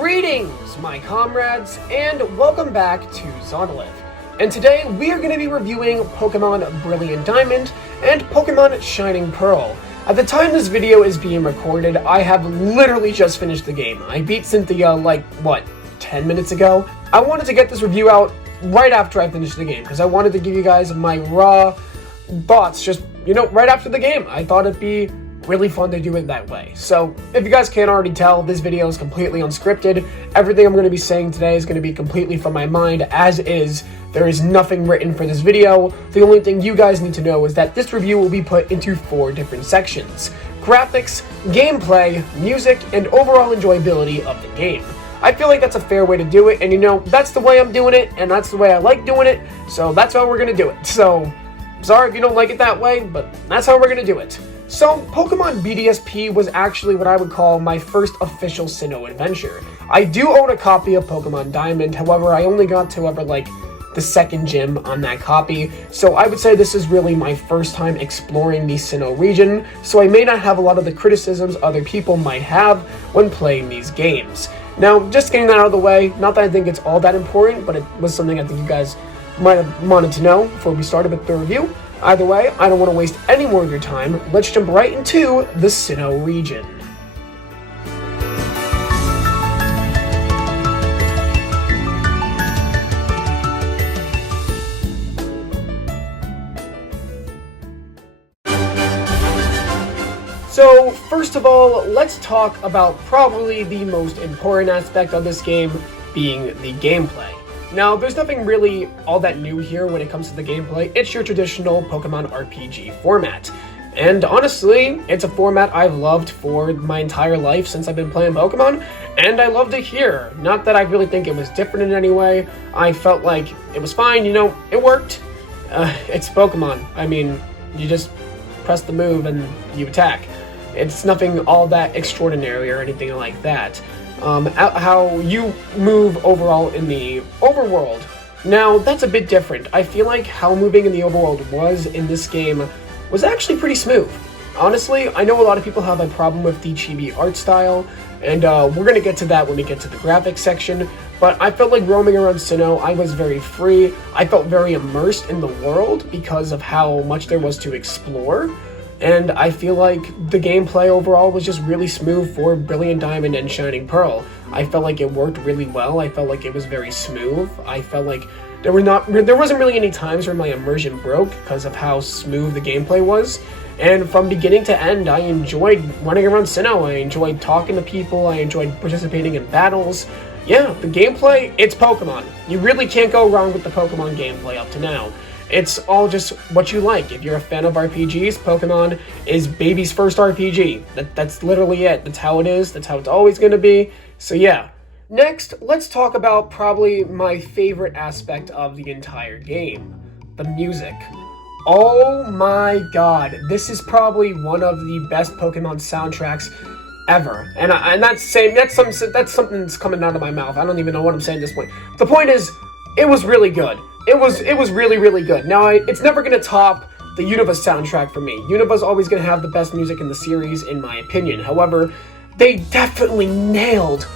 Greetings, my comrades, and welcome back to Zanolith. And today we are going to be reviewing Pokémon Brilliant Diamond and Pokémon Shining Pearl. At the time this video is being recorded, I have literally just finished the game. I beat Cynthia, 10 minutes ago? I wanted to get this review out right after I finished the game, because I wanted to give you guys my raw thoughts, just, right after the game. I thought it'd be really fun to do it that way. So, if you guys can't already tell, this video is completely unscripted. Everything I'm going to be saying today is going to be completely from my mind, as is. There is nothing written for this video. The only thing you guys need to know is that this review will be put into 4 different sections: graphics, gameplay, music, and overall enjoyability of the game. I feel like that's a fair way to do it, and that's the way I'm doing it, and that's the way I like doing it, so that's how we're going to do it. So, sorry if you don't like it that way, but that's how we're going to do it. So, Pokemon BDSP was actually what I would call my first official Sinnoh adventure. I do own a copy of Pokemon Diamond, however, I only got to the second gym on that copy, so I would say this is really my first time exploring the Sinnoh region, so I may not have a lot of the criticisms other people might have when playing these games. Now, just getting that out of the way, not that I think it's all that important, but it was something I think you guys might have wanted to know before we started with the review. Either way, I don't want to waste any more of your time. Let's jump right into the Sinnoh region. So, first of all, let's talk about probably the most important aspect of this game, being the gameplay. Now, there's nothing really all that new here when it comes to the gameplay. It's your traditional Pokemon RPG format. And honestly, it's a format I've loved for my entire life since I've been playing Pokemon, and I loved it here. Not that I really think it was different in any way. I felt like it was fine, it worked. It's Pokemon. I mean, you just press the move and you attack. It's nothing all that extraordinary or anything like that. How you move overall in the overworld. Now, that's a bit different. I feel like how moving in the overworld was in this game was actually pretty smooth. Honestly, I know a lot of people have a problem with the chibi art style, and we're going to get to that when we get to the graphics section, but I felt like roaming around Sinnoh, I was very free. I felt very immersed in the world because of how much there was to explore. And I feel like the gameplay overall was just really smooth for Brilliant Diamond and Shining Pearl. I felt like it worked really well. I felt like it was very smooth. I felt like there wasn't really any times where my immersion broke because of how smooth the gameplay was. And from beginning to end, I enjoyed running around Sinnoh. I enjoyed talking to people. I enjoyed participating in battles. Yeah, the gameplay, it's Pokemon. You really can't go wrong with the Pokemon gameplay up to now. It's all just what you like. If you're a fan of RPGs, Pokemon is baby's first RPG. That's literally it. That's how it is. That's how it's always going to be. So yeah. Next, let's talk about probably my favorite aspect of the entire game. The music. Oh my god. This is probably one of the best Pokemon soundtracks ever. And that's something that's coming out of my mouth. I don't even know what I'm saying at this point. The point is, it was really good. It was really, really good. Now, it's never going to top the Unova soundtrack for me. Unova's always going to have the best music in the series, in my opinion. However, they definitely nailed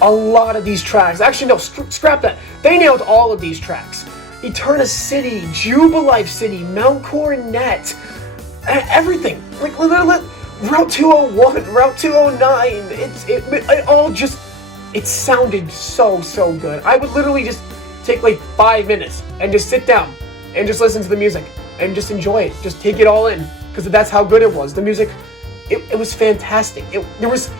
a lot of these tracks. Actually, no, scrap that. They nailed all of these tracks. Eterna City, Jubilife City, Mount Coronet, everything. Like, Route 201, Route 209. It all just, it sounded so good. I would literally just take 5 minutes and just sit down and just listen to the music and just enjoy it. Just take it all in, because that's how good it was. The music, it was fantastic. It was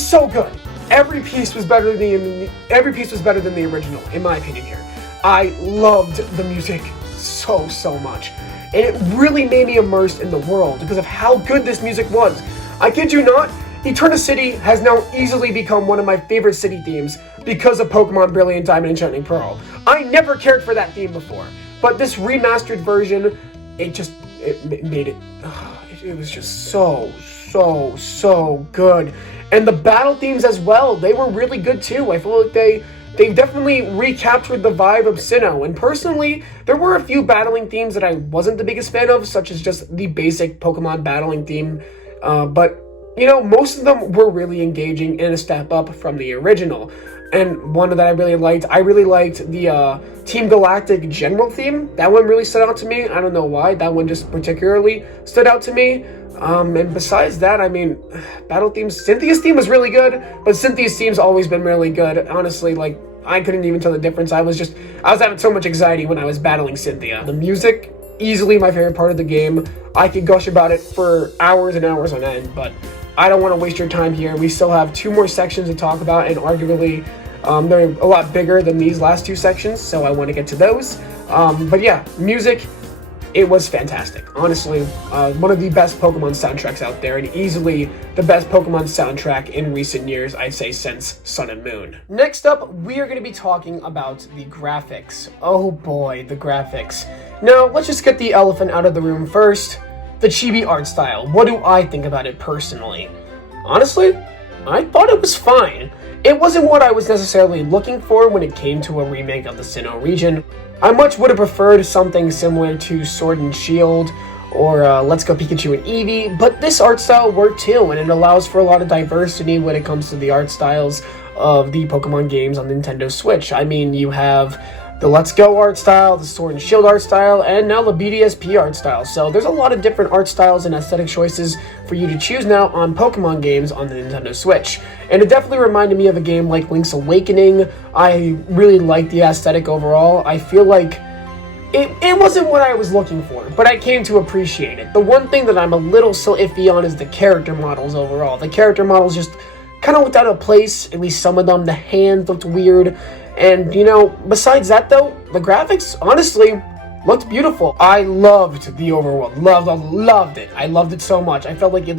so good. Every piece was better than the original, in my opinion here. I loved the music so much. And it really made me immersed in the world because of how good this music was. I kid you not, Eterna City has now easily become one of my favorite city themes because of Pokemon Brilliant Diamond and Shining Pearl. I never cared for that theme before, but this remastered version, it made it, it was just so good. And the battle themes as well, they were really good too. I feel like they definitely recaptured the vibe of Sinnoh, and personally, there were a few battling themes that I wasn't the biggest fan of, such as just the basic Pokemon battling theme, but most of them were really engaging and a step up from the original. And one that I really liked the Team Galactic general theme. That one really stood out to me. I don't know why. That one just particularly stood out to me. And besides that, I mean, battle themes, Cynthia's theme was really good, but Cynthia's theme's always been really good. Honestly, like, I couldn't even tell the difference. I was having so much anxiety when I was battling Cynthia. The music, easily my favorite part of the game. I could gush about it for hours and hours on end, but I don't want to waste your time here. We still have 2 more sections to talk about, and arguably, they're a lot bigger than these last 2 sections, so I want to get to those. But yeah, music, it was fantastic. Honestly, one of the best Pokemon soundtracks out there, and easily the best Pokemon soundtrack in recent years, I'd say since Sun and Moon. Next up, we are going to be talking about the graphics. Oh boy, the graphics. Now, let's just get the elephant out of the room first. The chibi art style. What do I think about it personally? Honestly, I thought it was fine. It wasn't what I was necessarily looking for when it came to a remake of the Sinnoh region. I much would have preferred something similar to Sword and Shield or Let's Go Pikachu and Eevee, but this art style worked too, and it allows for a lot of diversity when it comes to the art styles of the Pokemon games on Nintendo Switch. I mean, you have the Let's Go art style, the Sword and Shield art style, and now the BDSP art style. So there's a lot of different art styles and aesthetic choices for you to choose now on Pokemon games on the Nintendo Switch. And it definitely reminded me of a game like Link's Awakening. I really liked the aesthetic overall. I feel like it wasn't what I was looking for, but I came to appreciate it. The one thing that I'm a little so iffy on is the character models overall. The character models just kind of looked out of place, at least some of them. The hands looked weird. And, besides that, though, the graphics, honestly, looked beautiful. I loved the overworld. Loved it. I loved it so much. I felt like it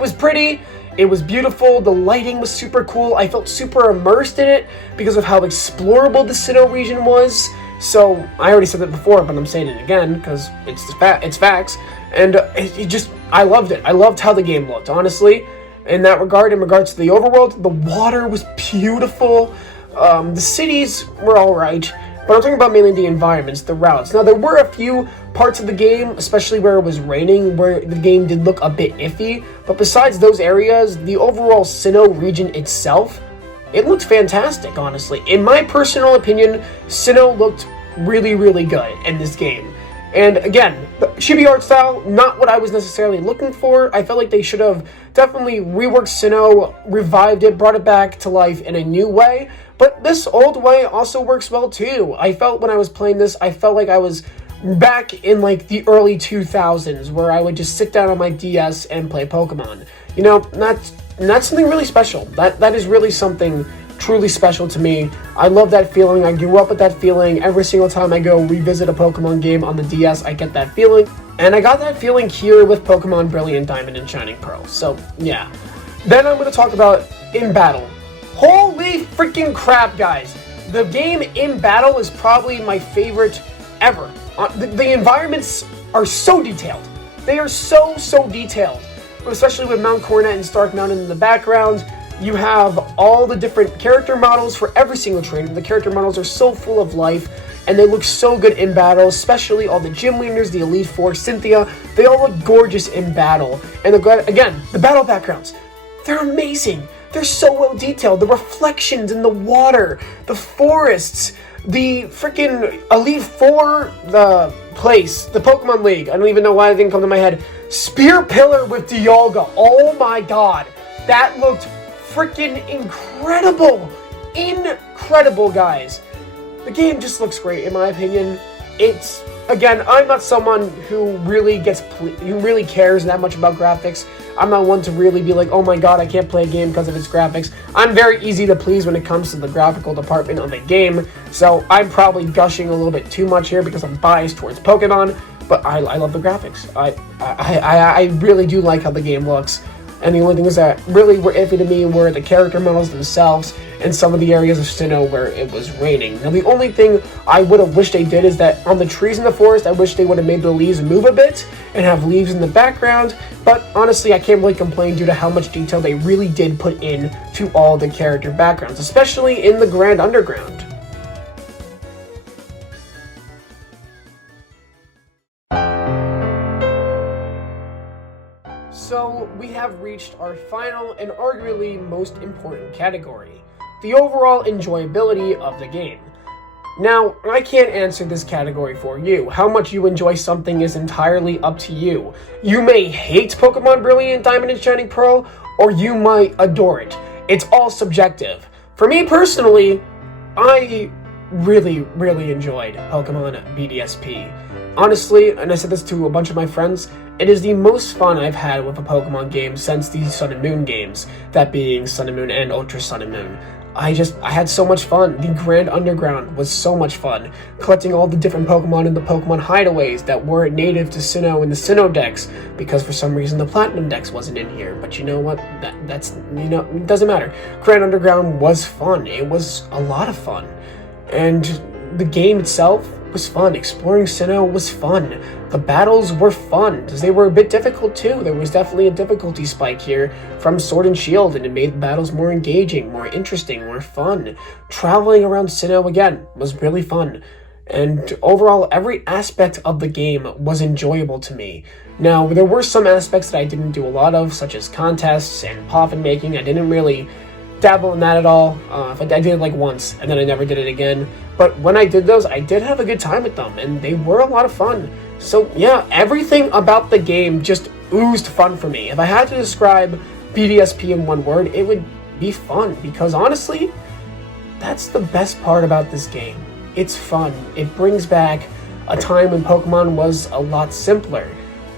was pretty. It was beautiful. The lighting was super cool. I felt super immersed in it because of how explorable the Sinnoh region was. So, I already said that before, but I'm saying it again because it's facts. And I loved it. I loved how the game looked, honestly. In that regard, in regards to the overworld, the water was beautiful. The cities were alright, but I'm talking about mainly the environments, the routes. Now, there were a few parts of the game, especially where it was raining, where the game did look a bit iffy, but besides those areas, the overall Sinnoh region itself, it looked fantastic, honestly. In my personal opinion, Sinnoh looked really, really good in this game. And again, the chibi art style, not what I was necessarily looking for. I felt like they should have definitely reworked Sinnoh, revived it, brought it back to life in a new way. But this old way also works well too. I felt when I was playing this, I felt like I was back in like the early 2000s where I would just sit down on my DS and play Pokemon. That's something really special. That is really something truly special to me. I love that feeling. I grew up with that feeling. Every single time I go revisit a Pokemon game on the DS, I get that feeling. And I got that feeling here with Pokemon Brilliant Diamond and Shining Pearl. So, yeah. Then I'm going to talk about in battle. Holy freaking crap, guys. The game in battle is probably my favorite ever. The environments are so detailed. They are so detailed. Especially with Mount Coronet and Stark Mountain in the background. You have all the different character models for every single trainer. The character models are so full of life, and they look so good in battle, especially all the gym leaders, the Elite Four, Cynthia. They all look gorgeous in battle. And again, the battle backgrounds, they're amazing. They're so well detailed. The reflections in the water, the forests, the freaking Elite Four, the place, the Pokemon League. I don't even know why it didn't come to my head. Spear Pillar with Dialga. Oh my god. That looked freaking incredible. Incredible, guys. The game just looks great, in my opinion. Again, I'm not someone who really cares that much about graphics. I'm not one to really be like, oh my god, I can't play a game because of its graphics. I'm very easy to please when it comes to the graphical department of a game, so I'm probably gushing a little bit too much here because I'm biased towards Pokemon, but I love the graphics. I really do like how the game looks. And the only things that really were iffy to me were the character models themselves and some of the areas of Sinnoh where it was raining. Now, the only thing I would have wished they did is that on the trees in the forest, I wish they would have made the leaves move a bit and have leaves in the background. But honestly, I can't really complain due to how much detail they really did put in to all the character backgrounds, especially in the Grand Underground. So, we have reached our final and arguably most important category, the overall enjoyability of the game. Now, I can't answer this category for you. How much you enjoy something is entirely up to you. You may hate Pokemon Brilliant Diamond and Shining Pearl, or you might adore it. It's all subjective. For me personally, I really enjoyed Pokemon BDSP. Honestly, and I said this to a bunch of my friends, it is the most fun I've had with a Pokemon game since the Sun and Moon games, that being Sun and Moon and Ultra Sun and Moon. I had so much fun. The Grand Underground was so much fun. Collecting all the different Pokemon in the Pokemon hideaways that weren't native to Sinnoh in the Sinnoh decks, because for some reason the Platinum Dex wasn't in here. But you know what? That's it doesn't matter. Grand Underground was fun. It was a lot of fun. And the game itself was fun. Exploring Sinnoh was fun. The battles were fun, because they were a bit difficult too. There was definitely a difficulty spike here from Sword and Shield, and it made the battles more engaging, more interesting, more fun. Traveling around Sinnoh again was really fun. And overall, every aspect of the game was enjoyable to me. Now, there were some aspects that I didn't do a lot of, such as contests and poffin making. I didn't really dabble in that at all. I did it like once, and then I never did it again. But when I did those, I did have a good time with them, and they were a lot of fun. So yeah, everything about the game just oozed fun for me. If I had to describe BDSP in one word, it would be fun, because honestly, that's the best part about this game. It's fun. It brings back a time when Pokemon was a lot simpler,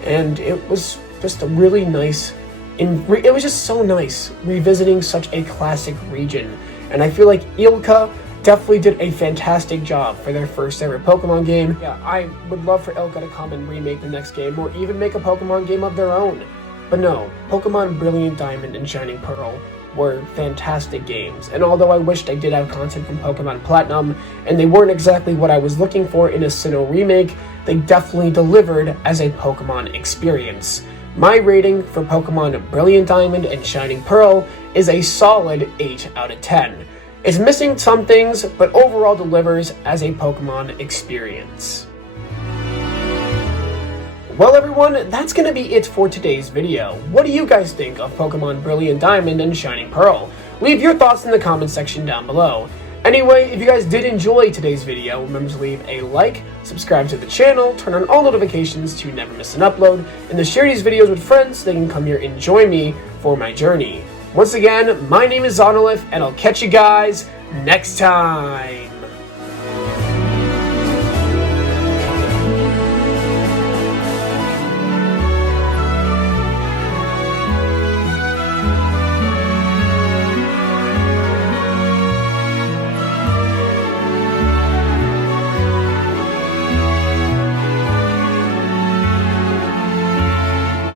and it was just a really nice, it was just so nice revisiting such a classic region. And I feel like Ilka definitely did a fantastic job for their first ever Pokemon game. Yeah, I would love for Ilka to come and remake the next game, or even make a Pokemon game of their own. But no, Pokemon Brilliant Diamond and Shining Pearl were fantastic games, and although I wished I did have content from Pokemon Platinum, and they weren't exactly what I was looking for in a Sinnoh remake, they definitely delivered as a Pokemon experience. My rating for Pokemon Brilliant Diamond and Shining Pearl is a solid 8 out of 10. It's missing some things, but overall delivers as a Pokemon experience. Well everyone, that's going to be it for today's video. What do you guys think of Pokemon Brilliant Diamond and Shining Pearl? Leave your thoughts in the comment section down below. Anyway, if you guys did enjoy today's video, remember to leave a like, subscribe to the channel, turn on all notifications to never miss an upload, and to share these videos with friends so they can come here and join me for my journey. Once again, my name is Zanolith, and I'll catch you guys next time!